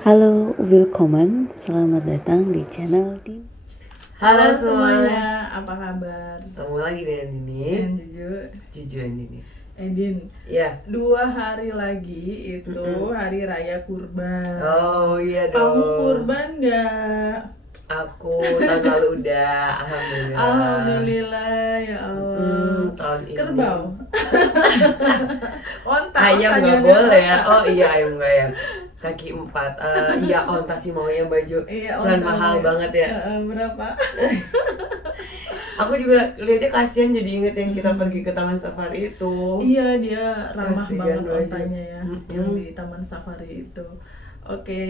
Halo, willkommen, selamat datang di channel di. Halo semuanya, apa kabar? Ketemu lagi dengan Dini. Dan Jujur Dini. Din, Ya. 2 hari lagi itu hari raya kurban. Oh iya dong. Kamu kurban nggak? Aku tahun lalu udah, alhamdulillah. Alhamdulillah ya Allah. Tahun ini. Kerbau. Onta. Ayam onta nggak juga. boleh ya. Oh iya ayam nggak ya. Kaki 4. Iya onta sih maunya baju. Iya, Cuman onta mahal ya. banget ya. Berapa? Aku juga lihatnya kasihan jadi inget yang kita pergi ke Taman Safari itu. Iya, dia ramah Kasihan banget baju. ontanya ya, yang di Taman Safari itu. Oke,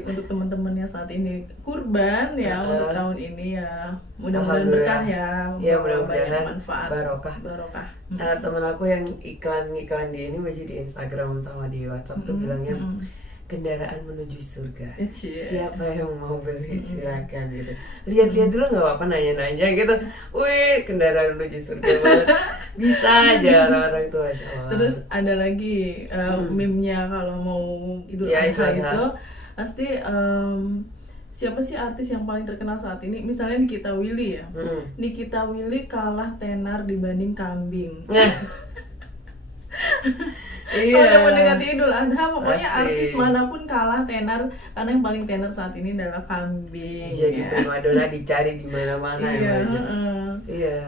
untuk teman-teman yang saat ini kurban ya, untuk tahun ini ya, mudah-mudahan berkah ya. Iya membawa mudah-mudahan banyak manfaat, barokah. Mm. Temen aku yang iklan di ini baju di Instagram sama di WhatsApp tuh bilangnya kendaraan menuju surga. Cie. Siapa yang mau beli silakan gitu. Lihat-lihat dulu nggak apa-apa nanya-nanya gitu. Wih kendaraan menuju surga banget. Bisa aja orang-orang itu aja. Terus ada lagi meme-nya kalau mau Idul Ya, Adha Idul Adha. itu pasti siapa sih artis yang paling terkenal saat ini? Misalnya Nikita Willy ya. Nikita Willy kalah tenar dibanding kambing. Iya. Kalau udah mendekati Idul Adha, pokoknya Pasti. artis manapun kalah tenar, karena yang paling tenar saat ini adalah kambing. Jadi ya. primadona dicari di mana-mana Iya, ya baju. Iya.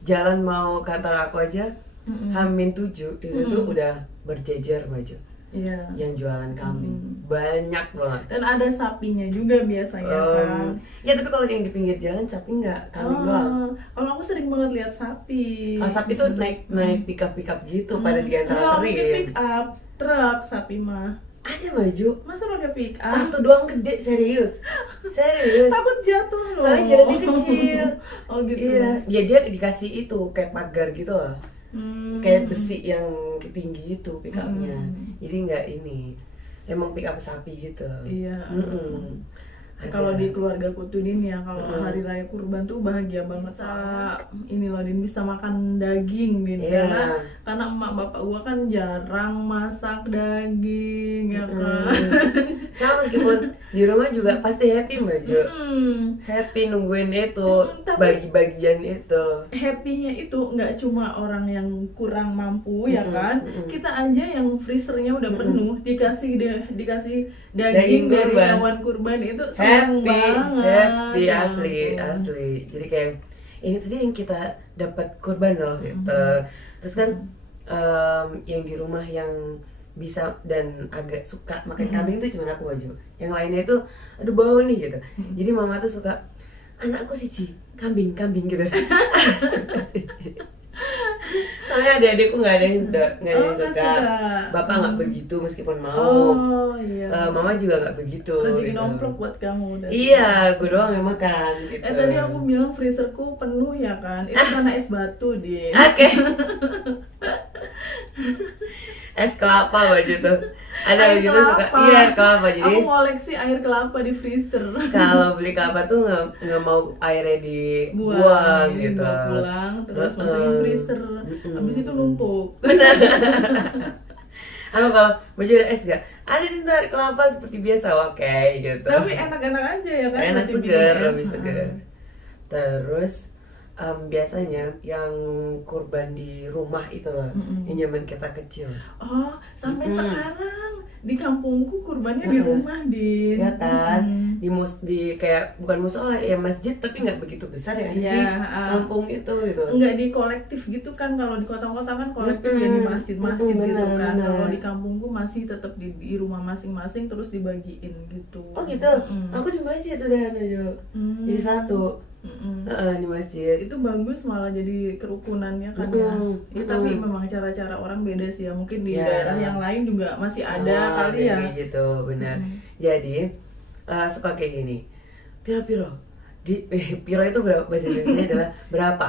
Jalan mau kantor aku aja H-7 itu tuh udah berjejer baju. Iya. Yang jualan kambing banyak banget. Dan ada sapinya juga biasanya kan. Ya tapi kalau yang di pinggir jalan sapi nggak, kambing doang. Kalau aku sering banget lihat sapi. Kalau sapi tuh naik pick up gitu pada di antara Enggak, pakai terim. pick up, truk sapi mah. Ada baju Masa pakai pick up? satu doang gede, serius. Takut jatuh loh. Soalnya jalannya kecil. Oh gitu. Iya, ya dia dikasih itu kayak pagar gitu loh. Kayak besi yang tinggi itu pick upnya. Jadi nggak ini. Emang pick up sapi gitu. Iya. Ada. Kalau di keluarga tuh Din ya, kalau hari raya kurban tuh bahagia banget. Ini loh Din, bisa makan daging Din. Iya. Karena emak bapak gua kan jarang masak daging ya kan. Sama meskipun di rumah juga pasti happy baju. Happy nungguin itu Tapi- bagi-bagian itu. Happy-nya itu nggak cuma orang yang kurang mampu ya kan. Kita aja yang freezernya udah penuh dikasih dikasih Daging daging dari kurban. hewan kurban itu seneng banget. happy Ya asli ampun. asli. Jadi kayak ini tadi yang kita dapat kurban loh gitu. Terus kan yang di rumah yang bisa dan agak suka makan kambing tuh cuma aku baju. Yang lainnya itu aduh bau nih gitu. Jadi mama tuh suka anakku sih kambing gitu. Soalnya adik-adikku nggak ada yang nggak suka. suka. Bapak nggak begitu meskipun mau. Oh iya. Mama juga nggak begitu. Rezekiin gitu. omplok buat kamu udah. Iya, gue doang yang makan gitu. Tadi aku bilang freezerku penuh ya kan. Itu karena es batu Din. Oke. Es kelapa baju tuh. Ada Air begitu suka. kelapa. Iya, kelapa. Jadi Aku ngoleksi air kelapa di freezer. kalau beli kelapa tuh nggak mau airnya dibuang gitu. Bawa pulang terus masukin freezer. Habis itu numpuk. Aku kalau baju ada es gak? Ada di air kelapa seperti biasa, oke gitu. Tapi enak-enak aja ya kan. enak nanti seger, bikin es. lebih seger. Terus biasanya yang kurban di rumah itu loh, yang zaman kita kecil. Oh, sampai sekarang di kampungku kurbannya di rumah Din. Ya kan, di kayak bukan musola ya masjid tapi nggak begitu besar ya di Iya, kampung itu gitu. Enggak di kolektif gitu kan, kalau di kota-kota kan kolektif ya di masjid-masjid gitu kan. benar. Kalau di kampungku masih tetap di rumah masing-masing terus dibagiin gitu. Oh gitu, aku di masjid udah aja, jadi satu. Di masjid. Itu bagus, malah jadi kerukunannya kan ya. Ya, tapi memang cara-cara orang beda sih ya. Mungkin di Ya. daerah yang lain juga masih Sama ada kali ya. kayak gitu, benar. Jadi suka kayak gini. Piro di piro itu berapa bahasa Indonesia adalah berapa?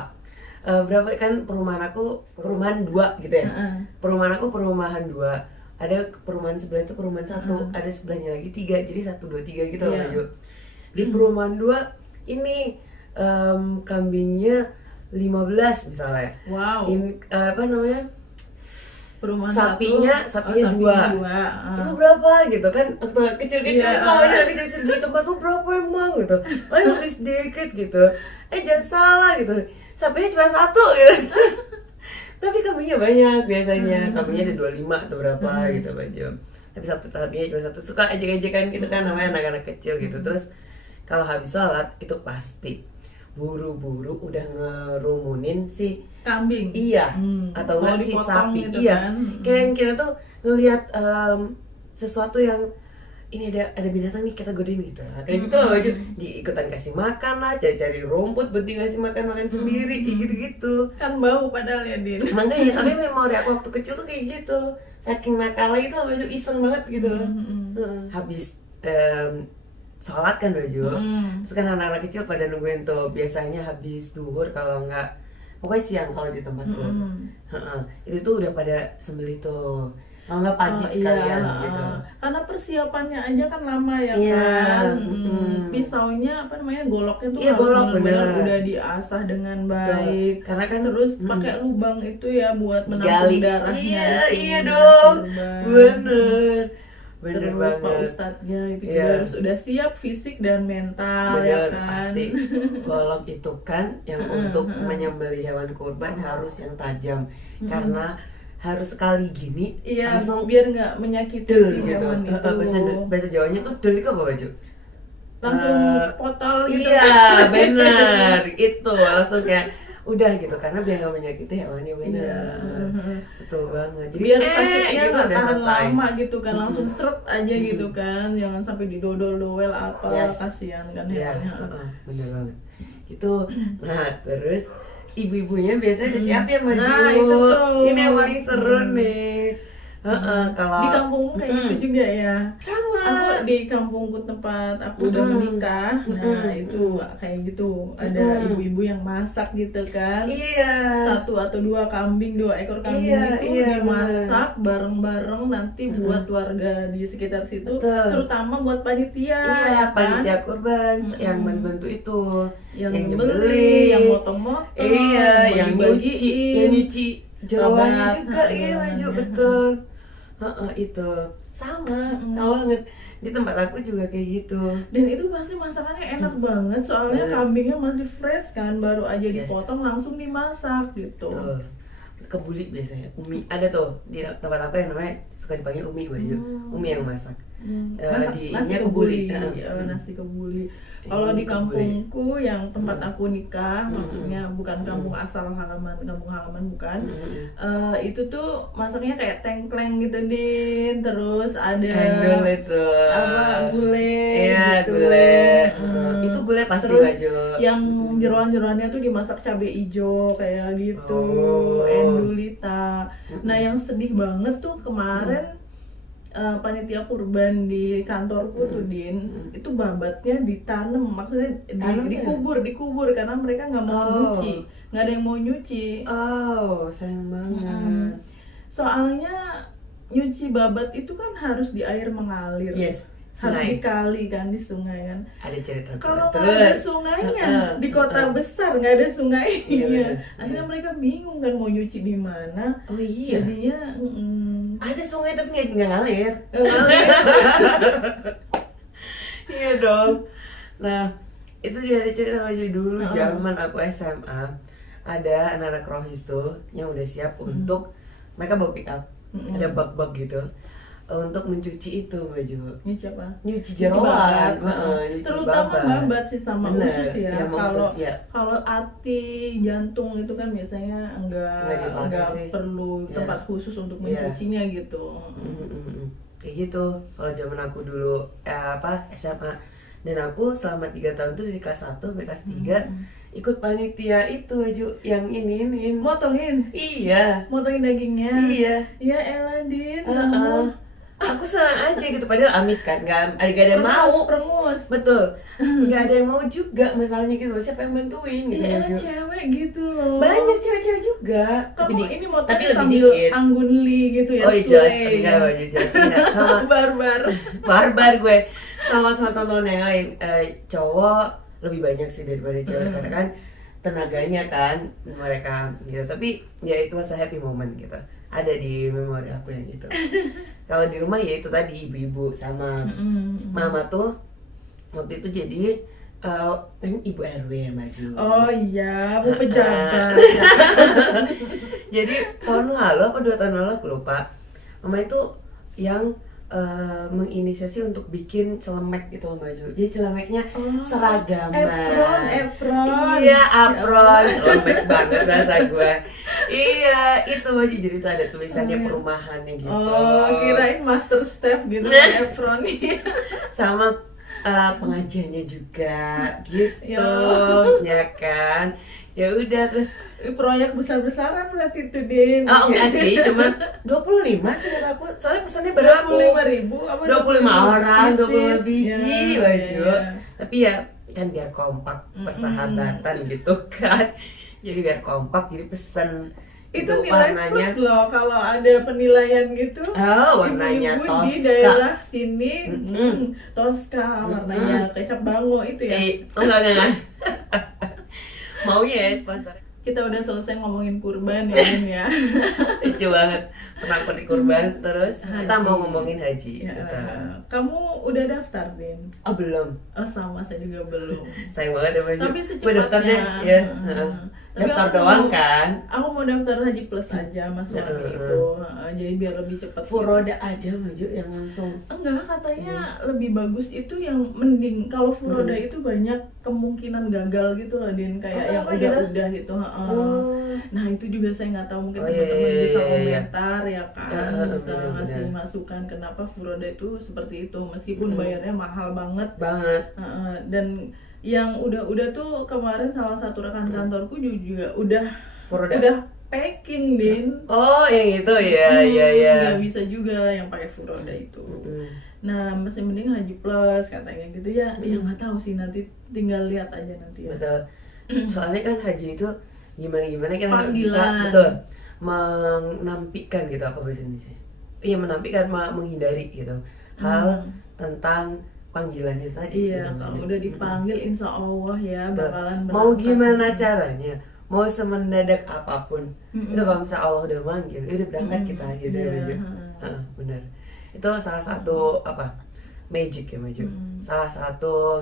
Berapa kan perumahan aku perumahan 2 gitu ya. Perumahan aku perumahan 2. Ada perumahan sebelah itu perumahan 1, ada sebelahnya lagi 3. Jadi 1 2 3 gitu loh, Iya. Baju. Di perumahan 2 ini kambingnya 15 misalnya. Wow. Apa namanya? Perumahan sapinya dua. Itu berapa gitu kan, waktu kecil-kecil namanya kecil-kecil di tempat lu berapa emang gitu, lebih sedikit gitu, jangan salah gitu, sapinya cuma satu gitu. Tapi kambingnya banyak biasanya, kambingnya ada 25 atau berapa gitu baju, tapi sapinya cuma satu. Suka ejek-ejekan gitu kan, namanya anak-anak kecil gitu. Terus kalau habis sholat itu pasti buru-buru udah ngerumunin si kambing, iya, atau enggak si sapi, gitu iya kan. Kayak kita tuh ngelihat sesuatu yang ini ada binatang nih, kita godain gitu, kayak gitu loh, diikutan kasih makan lah, cari-cari rumput buat dikasih makan sendiri, kayak gitu-gitu kan bau padahal ya Din. makanya. Tapi memori aku waktu kecil tuh kayak gitu, saking nakalnya itu baju iseng banget gitu. Habis sholat kan baju, terus kan anak-anak kecil pada nungguin tuh, biasanya habis duhur kalau enggak, pokoknya siang kalau di tempatku. Itu tuh udah pada sembelih tuh, kalau enggak pagi sekalian gitu. Karena persiapannya aja kan lama ya Iya, kan. Pisaunya apa namanya, goloknya tuh Iya, harus golok, benar-benar bener. udah diasah dengan baik. Karena kan Terus pakai lubang itu ya buat digali. menampung darahnya. Iya itu, dong, kurban. bener Terus banget. Pak Ustadznya itu Iya. juga harus udah siap fisik dan mental Bener, ya kan. pasti. Golok itu kan yang untuk menyembelih hewan kurban harus yang tajam, karena harus sekali gini Iya, langsung biar nggak menyakiti del si gitu. hewan itu. Bahasa Jawanya tuh del itu apa baju? Langsung potol gitu. Iya, benar. Itu langsung kayak udah gitu, karena biar nggak menyakiti hewannya, benar. Iya. Betul banget. Jadi Biar sakitnya gitu nggak udah tahan selesai. lama gitu kan, langsung seret aja gitu kan, jangan sampai didodol-dowel apa, Yes. kasihan kan Iya, hewannya. bener banget. Itu, nah terus ibu-ibunya biasanya udah siapin baju. Nah, itu tuh. Ini yang paling seru nih. Kalau Di kampungmu kayak gitu juga ya. sama. Aku di kampungku tempat aku udah menikah, nah itu kayak gitu, ada ibu-ibu yang masak gitu kan. Iya. 1 atau 2 kambing, 2 ekor kambing Iya, itu iya, dimasak bareng-bareng nanti buat warga di sekitar situ, Betul. terutama buat panitia Iya, ya kan, panitia kurban yang bantu itu, yang nyembelih, beli, yang motong-motong, iya, yang bagi-bagiin. nyuci jeroannya Sobat. juga, iya baju betul. Itu sama banget. Di tempat aku juga kayak gitu. Dan itu pasti masakannya enak banget, soalnya kambingnya masih fresh kan, baru aja dipotong langsung dimasak gitu. Tuh. Kebuli biasanya, Umi ada tuh di tempat aku yang namanya suka dipanggil Umi baju, Umi yang masak. Nasi kebuli, nasi kebuli. Kalau di kampungku yang tempat aku nikah, maksudnya bukan kampung asal halaman, kampung halaman bukan. Itu tuh masaknya kayak tengkleng gitu Din, terus ada Endol itu. apa gulai, Iya, gitu. gulai. Itu gulai pasti Terus baju. yang jeroan-jeroannya tuh dimasak cabai hijau kayak gitu, Oh. endulita. Nah yang sedih banget tuh kemarin panitia kurban di kantorku tuh Din, itu babatnya ditanam, maksudnya Tanam ya? dikubur karena mereka nggak mau nyuci, nggak ada yang mau nyuci. Oh, sayang banget. Soalnya nyuci babat itu kan harus di air mengalir, Yes, harus sungai. di kali kan, di sungai kan. Ada cerita. Kalau nggak ada sungainya, di kota besar nggak ada sungainya, Iya, bener. akhirnya mereka bingung kan mau nyuci di mana. Oh iya. Jadinya Ada sungai tapi nggak ngalir. nggak ngalir. Iya dong. Nah, itu juga ada cerita baju dulu zaman aku SMA. Ada anak-anak rohis tuh yang udah siap untuk mereka bawa pick up. Ada bak-bak gitu. Untuk mencuci itu baju. Nyuci apa? Nyuci Nyuci babat. jeroan, nyuci Terutama babat sih sama Bener, usus ya. iya, sama Kalau usus, ya. kalau hati, jantung itu kan biasanya Nggak dipakai enggak sih. perlu Iya. tempat khusus untuk Iya. mencucinya gitu. Kayak gitu. Kalau zaman aku dulu SMA, dan aku selama 3 tahun tuh dari kelas 1 sampai kelas 3 ikut panitia itu baju yang ini. Motongin Iya. dagingnya. Iya. Ya elah Din, Aku senang aja gitu, padahal amis kan, nggak ada yang mau. Prengus. Betul, nggak ada yang mau juga masalahnya gitu. Siapa yang bantuin gitu? Iya, elah baju. cewek gitu loh. Banyak cewek-cewek juga. Kamu ini mau tapi tanya lebih sambil dikit. anggun li gitu ya. Oh iya jelas, slay. enggak baju jelas enggak. Sama Barbar. barbar gue. Sama tonton yang lain. Cowok lebih banyak sih daripada cewek karena kan tenaganya kan mereka gitu. Tapi ya itu masa happy moment gitu. ada di memori aku yang gitu. Kalau di rumah ya itu tadi ibu-ibu sama mama tuh waktu itu jadi kan ibu RW ya maju. Oh iya, mau pejabat. Jadi tahun lalu apa 2 tahun lalu aku lupa, mama itu yang menginisiasi untuk bikin celemek gitu loh Maju. Jadi celemeknya seragaman. Apron. Iya, apron. Celemek banget rasa gue. Iya, itu Maju. Jadi itu ada tulisannya perumahannya gitu. Oh, kirain master chef gitu apron. Sama pengajiannya juga gitu. Ya kan. Ya udah terus proyek besar-besaran berarti itu Din. Oh enggak sih, cuma 25 sih kata aku. Soalnya pesannya berapa? 25.000 apa 25 orang, 25 biji ya, baju. ya. Tapi ya kan biar kompak persahabatan gitu kan. Jadi biar kompak jadi pesen itu nilai warnanya plus loh kalau ada penilaian gitu. Oh, warnanya ibu-ibu Tosca. di daerah sini Tosca, warnanya kecap bango itu ya. Enggak. Maunya ya sponsor. Kita udah selesai ngomongin kurban ya Din ya. Lucu banget. Pernah pergi kurban terus kita mau ngomongin haji. Ya, Gitu. kamu udah daftar Din? Oh belum. Oh sama, saya juga belum. Sayang banget ya Maju. Tapi Gue secepatnya daftarnya ya. Tapi Daftar aku doang mau- kan. Aku mau daftar haji plus aja mas suami itu, jadi biar lebih cepat. Furoda aja Maju yang langsung. Enggak, katanya lebih bagus itu yang mending. Kalau furoda itu banyak kemungkinan gagal gitu loh Din, kayak yang apa gitu? udah gitu. Nah itu juga saya nggak tahu, mungkin Oh, teman-teman iya, bisa iya. komentar ya kan, bisa benar-benar. ngasih masukan kenapa furoda itu seperti itu meskipun bayarnya mahal banget. Dan yang udah tuh kemarin salah satu rekan kantorku juga udah packing Din. Oh yang itu ya. Nggak bisa juga yang pakai furoda itu. Nah masih mending haji plus katanya gitu ya. Ya nggak tahu sih, nanti tinggal lihat aja nanti ya. Betul. Soalnya kan haji itu gimana kita nggak bisa Panggilan. betul menampikan gitu, apa bahasa Indonesia? Iya menampikan, menghindari gitu hal tentang panggilannya tadi. Iya, gitu, kalau Maju. udah dipanggil insya Allah ya Betul. bakalan Mau berangkat. gimana caranya, mau semendadak apapun itu kalau misalnya Allah udah manggil, udah berangkat kita gitu ya Iya, Maju. Benar. Itu salah satu magic ya Maju. Salah satu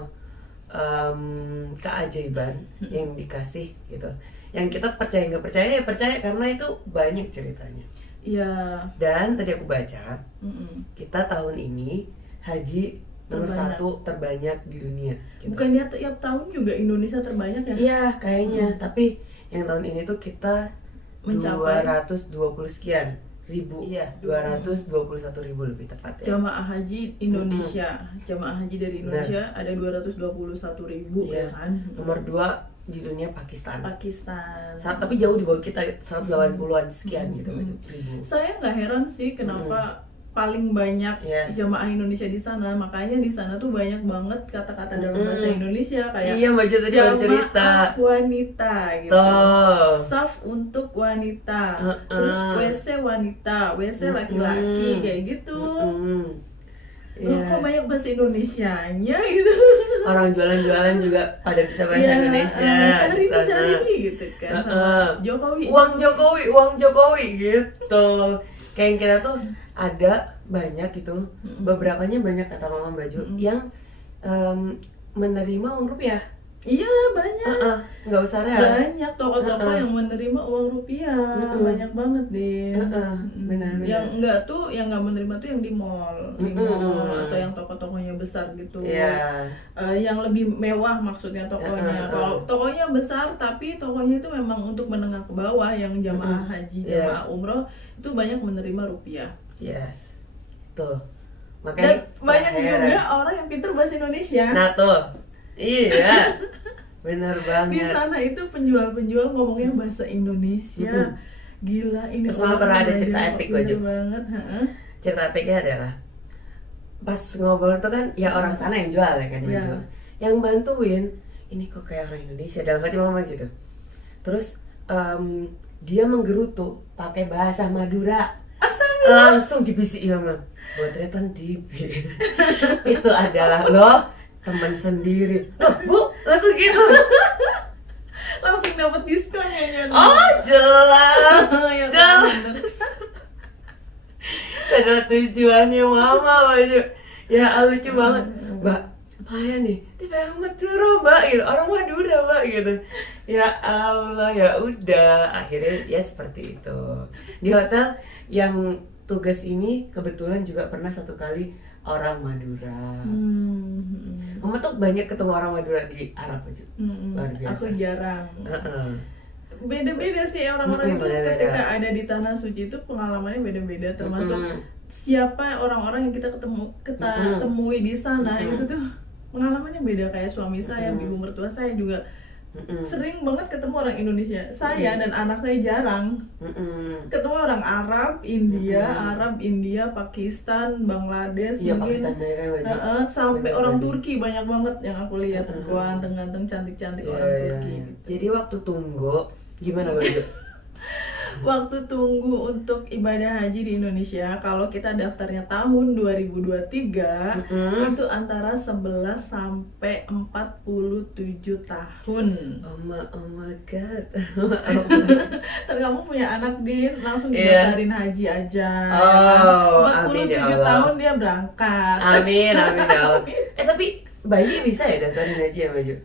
keajaiban yang dikasih gitu. Yang kita percaya nggak percaya ya percaya, karena itu banyak ceritanya. Iya. Dan tadi aku baca kita tahun ini haji nomor Terbanyak. 1 terbanyak di dunia. Gitu. Bukannya tiap tahun juga Indonesia terbanyak ya? Iya kayaknya, tapi yang tahun ini tuh kita Mencapai 220 sekian ribu. Iya, 221.000 lebih tepatnya. Jamaah haji Indonesia, jamaah haji dari Indonesia ada 221.000 Iya. ya kan? Nomor 2 di dunia Pakistan. Tapi jauh di bawah kita, 180-an sekian gitu ribu. Saya nggak heran sih kenapa paling banyak Yes. jamaah Indonesia di sana. Makanya di sana tuh banyak banget kata-kata dalam bahasa Indonesia kayak Iya, Maju tadi baru cerita. jamaah wanita gitu. Tuh. Saf untuk wanita. Terus WC wanita, WC laki-laki kayak gitu. Loh, Iya. kok banyak bahasa Indonesianya gitu. Orang jualan-jualan juga pada bisa bahasa Iya, Indonesia di Syahrini sana. gitu kan. Sama Jokowi. Uang Jokowi gitu. Kayak yang kita tuh ada banyak gitu, beberapanya banyak kata Mama Baju yang menerima uang rupiah. Iya banyak. Nggak usah real. Banyak toko-toko yang menerima uang rupiah. Banyak banget deh. Benar. Yang enggak tuh, yang nggak menerima tuh yang di mall, atau yang toko-tokonya besar gitu. Iya. Yang lebih mewah maksudnya tokonya. Kalau tokonya besar tapi tokonya itu memang untuk menengah ke bawah, yang jamaah haji, jamaah umroh itu banyak menerima rupiah. Yes. Tuh. Dan Makanya banyak heran. juga orang yang pintar bahasa Indonesia. Nah tuh. Iya. Bener Di banget. sana itu penjual-penjual ngomongnya bahasa Indonesia. Gila ini. Terus Mama orang pernah ada belajar cerita epic, Baju. banget. Cerita epicnya adalah pas ngobrol tuh kan ya orang sana yang jual ya kan, Iya. Baju. Yang bantuin ini kok kayak orang Indonesia, dalam hati Mama gitu. Terus dia menggerutu pakai bahasa Madura. Astaga. Langsung dibisik Mama. Potretan TV. Itu adalah loh teman sendiri. Loh Bu, langsung gitu. Langsung dapat diskon ya Nyon. Oh jelas. Ya kan, Jelas. bener. adalah tujuannya mama baju. Ya lucu banget, Mbak. Pelayan nih, tipe yang Madura Mbak, gitu. Orang Madura Mbak gitu. Ya Allah, ya udah. Akhirnya ya seperti itu. Di hotel yang tugas ini kebetulan juga pernah satu kali orang Madura. Mama tuh banyak ketemu orang Madura di Arab aja. Luar biasa. Aku jarang. Beda-beda sih orang-orang itu ketika ada di tanah suci itu pengalamannya beda-beda, termasuk siapa orang-orang yang kita temui di sana itu tuh pengalamannya beda. Kayak suami saya, ibu mertua saya juga sering banget ketemu orang Indonesia. Saya dan anak saya jarang ketemu orang Arab, India, Pakistan, Bangladesh, mungkin sampai orang Turki banyak banget yang aku lihat, ganteng-ganteng, cantik-cantik orang Turki. Gitu. Jadi waktu tunggu gimana Baju? Waktu tunggu untuk ibadah haji di Indonesia, kalau kita daftarnya tahun 2023 itu antara 11 sampai 47 tahun. Oh my god. Terus kamu punya anak langsung didaftarin haji aja. Oh, 47 amin ya Allah. tahun dia berangkat. Amin ya Allah. Tapi bayi bisa ya daftarin haji ya Baju?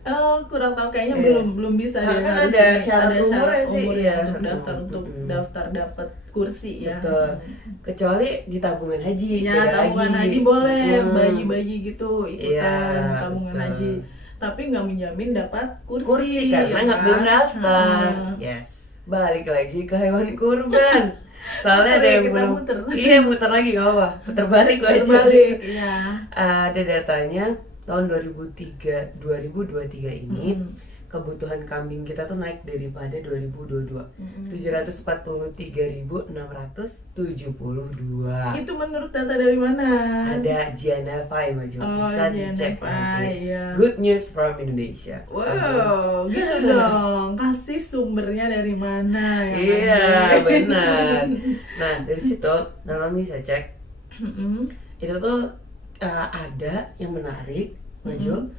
Kurang tahu, kayaknya belum bisa Kan dia. ada syarat umurnya sih ya. Untuk daftar dapat kursi ya. Betul. Kecuali di tabungan haji. Ya, tabungan haji boleh, bayi-bayi gitu ikutan tabungan betul. haji. Tapi nggak menjamin dapat kursi karena nggak belum daftar. Yes. Balik lagi ke hewan kurban. Soalnya ada yang belum. Iya, muter lagi nggak apa. Puter balik aja. Balik, iya. Ada datanya tahun 2023 ini kebutuhan kambing kita tuh naik daripada 2022. 743.672. Itu menurut data dari mana? Ada Janafai Maju, bisa dicek nanti. Iya. Good news from Indonesia. Wow, gitu dong. Kasih sumbernya dari mana ya? Iya, benar. Nah, dari situ Nana bisa cek. Itu tuh ada yang menarik Maju.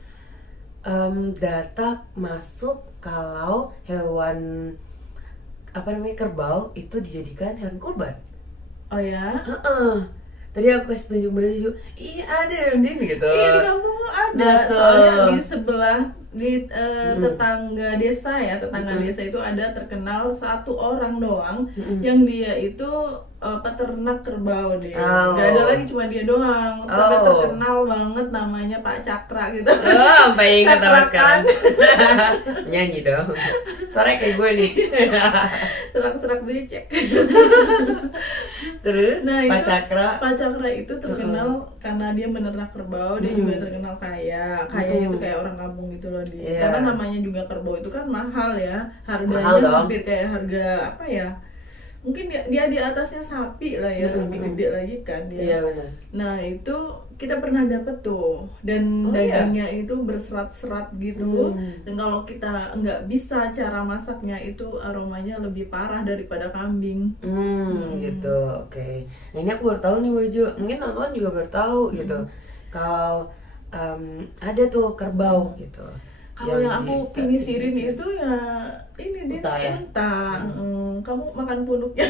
Data masuk kalau hewan kerbau itu dijadikan hewan kurban. Oh ya? Tadi aku kasih tunjuk Baju, iya ada yang gitu. Iya, di kampung ada. Soalnya di sebelah tetangga desa desa itu ada terkenal satu orang doang yang dia itu peternak kerbau dia. Gak ada lagi, cuma dia doang. Tapi terkenal banget, namanya Pak Cakra gitu. Sampai ingat sama sekarang. Nyanyi dong. Sore kayak gue nih. Serak-serak becek. Terus Pak Pak Cakra itu terkenal karena dia menernak kerbau. Dia juga terkenal kaya. Kayanya itu kayak orang kampung gitu loh dia. Karena namanya juga kerbau itu kan mahal ya. Harganya hampir kayak harga apa ya? Mungkin dia di atasnya sapi lah ya, lebih gede lagi kan dia. Iya benar. Nah itu kita pernah dapet tuh, dan dagingnya itu berserat-serat gitu. Dan kalau kita nggak bisa cara masaknya itu aromanya lebih parah daripada kambing. Gitu, oke. Nah ini aku baru tahu nih Baju, mungkin teman-teman juga baru tahu gitu. Kalau ada tuh kerbau gitu. Kalau yang aku pinisirin itu ya ini dia unta. Kamu makan punuknya.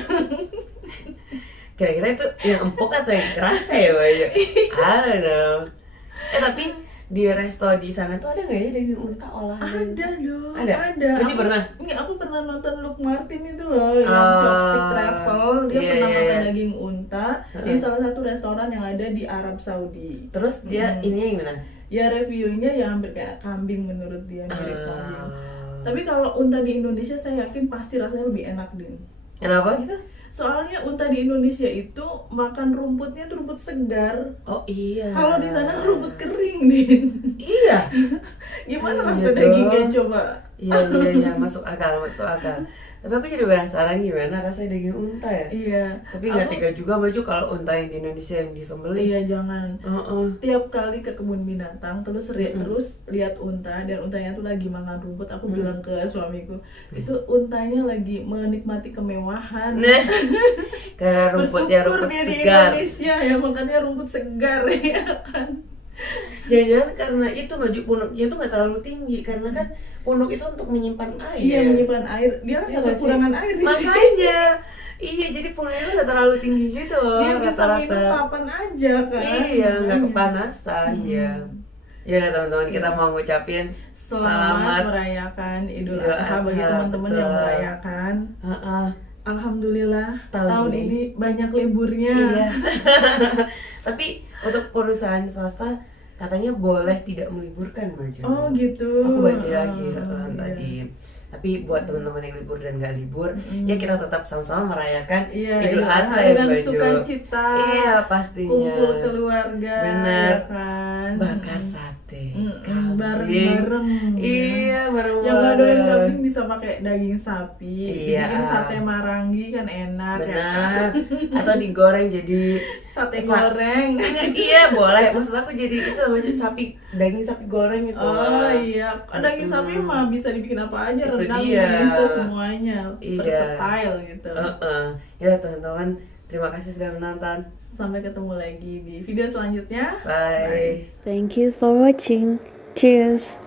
Kira-kira itu yang empuk atau yang keras ya Baju? I don't know. Tapi di resto di sana tuh ada nggak ya daging unta olahan? Ada dong. Ada. Aku pernah? Aku pernah nonton Luke Martin itu loh, yang Chopstick Travel. Dia pernah makan daging unta di salah satu restoran yang ada di Arab Saudi. Terus dia ini yang mana? Ya reviewnya ya hampir kayak kambing menurut dia, mirip kambing. Tapi kalau unta di Indonesia saya yakin pasti rasanya lebih enak, Din. Kenapa gitu? Soalnya unta di Indonesia itu makan rumputnya tuh rumput segar. Oh iya. Kalau di sana rumput kering, Din. Iya. Gimana rasa dagingnya coba? Iya, masuk akal. Tapi aku jadi penasaran gimana rasanya daging unta ya. Iya. Tapi nggak tega juga Baju kalau unta yang di Indonesia yang disembelih. Iya, jangan. Tiap kali ke kebun binatang terus lihat unta, dan untanya tuh lagi makan rumput, aku bilang ke suamiku, itu untanya lagi menikmati kemewahan. Karena rumputnya rumput dia segar. Di Indonesia ya makannya rumput segar ya kan. Jangan-jangan karena itu Baju punuknya tuh nggak terlalu tinggi, karena kan punuk itu untuk menyimpan air. Iya, menyimpan air. Dia kan kekurangan air di sini. Makanya Iya, jadi pulangnya nggak terlalu tinggi gitu loh. Dia bisa rata-rata. minum kapan aja kan. Iya, nggak Makanya. kepanasan ya. Ya udah teman-teman, kita mau ngucapin Selamat merayakan Idul Adha bagi teman-teman yang merayakan. Alhamdulillah tahun ini banyak liburnya. Iya. Tapi untuk perusahaan swasta katanya boleh tidak meliburkan Mbak Jo. Oh gitu. Aku baca lagi tadi. Tapi buat teman-teman yang libur dan nggak libur, ya kita tetap sama-sama merayakan Idul Adha ya dengan Mbak Jo. sukacita. Iya pastinya. Kumpul keluarga. Bener. Ya kan. Bakar sate. Bareng-bareng. Iya bareng-bareng. Yang nggak doyan kambing bisa pakai daging sapi. Iya. Bikin sate marangi kan enak. Ya kan? Benar. Atau digoreng jadi Sate goreng. Iya boleh. Maksud aku jadi itu namanya daging sapi goreng itu. Oh iya, daging sapi mah bisa dibikin apa aja, Itu rendang dia. bisa semuanya, Iya. versatile gitu. Ya teman-teman, terima kasih sudah menonton. Sampai ketemu lagi di video selanjutnya. Bye. Thank you for watching. Cheers.